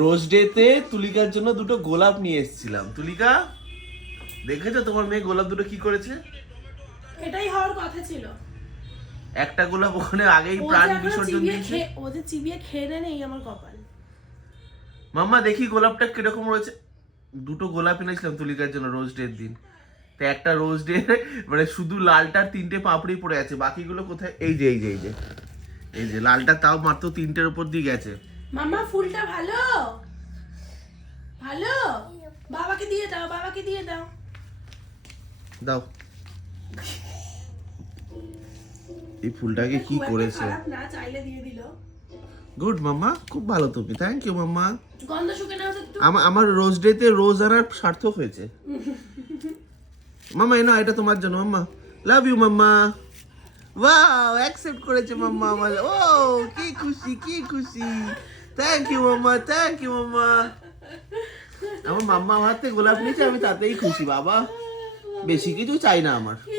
রোজ ডেতে তুলিকার জন্য দুটো গোলাপ নিয়ে এসেছিলাম। তুলিকা দেখেছো তোমার মেয়ে গোলাপ দুটো কি করেছে? এটাই হওয়ার কথা ছিল। একটা গোলাপ ওখানে আগেই প্রাণ বিসর্জন দিয়েছে। ওদের চিবিয়ে খেয়ে নেই আমার কপাল। মাম্মা দেখি গোলাপটা কিরকম রয়েছে। দুটো গোলাপ এনেছিলাম তুলিকার জন্য রোজ ডের দিন। তো একটা রোজ ডে মানে শুধু লালটার 3টে পাপড়ি পড়ে আছে, বাকিগুলো কোথায়? এই যে এই যে এই যে এই যে লালটা তাও মাত্র 3টের উপর দিয়ে গেছে। মাম্মা ফুলটা ভালো ভালো, বাবাকে দিয়ে দাও, বাবাকে দিয়ে দাও। দাও। এই ফুলটাকে কি করেছে? খারাপ না, চাইলে দিয়ে দিল। গুড মাম্মা, খুব ভালো তুমি, থ্যাংক ইউ মাম্মা। গন্ধ শুকে নাও একটু। আমার রোজ ডেতে রোজ আনার সার্থক হয়েছে। মাম্মা এনো, এটা তোমার জন্য mamma. Love you mamma. Wow, accept করেছে মাম্মা আমার। ও কি খুশি, কি খুশি। Thank you mamma, thank you mamma. আমার মাম্মা আমার হাতে গোলাপ নিয়েছে, আমি তাতেই খুশি বাবা, বেশি কিছু চাই না আমার।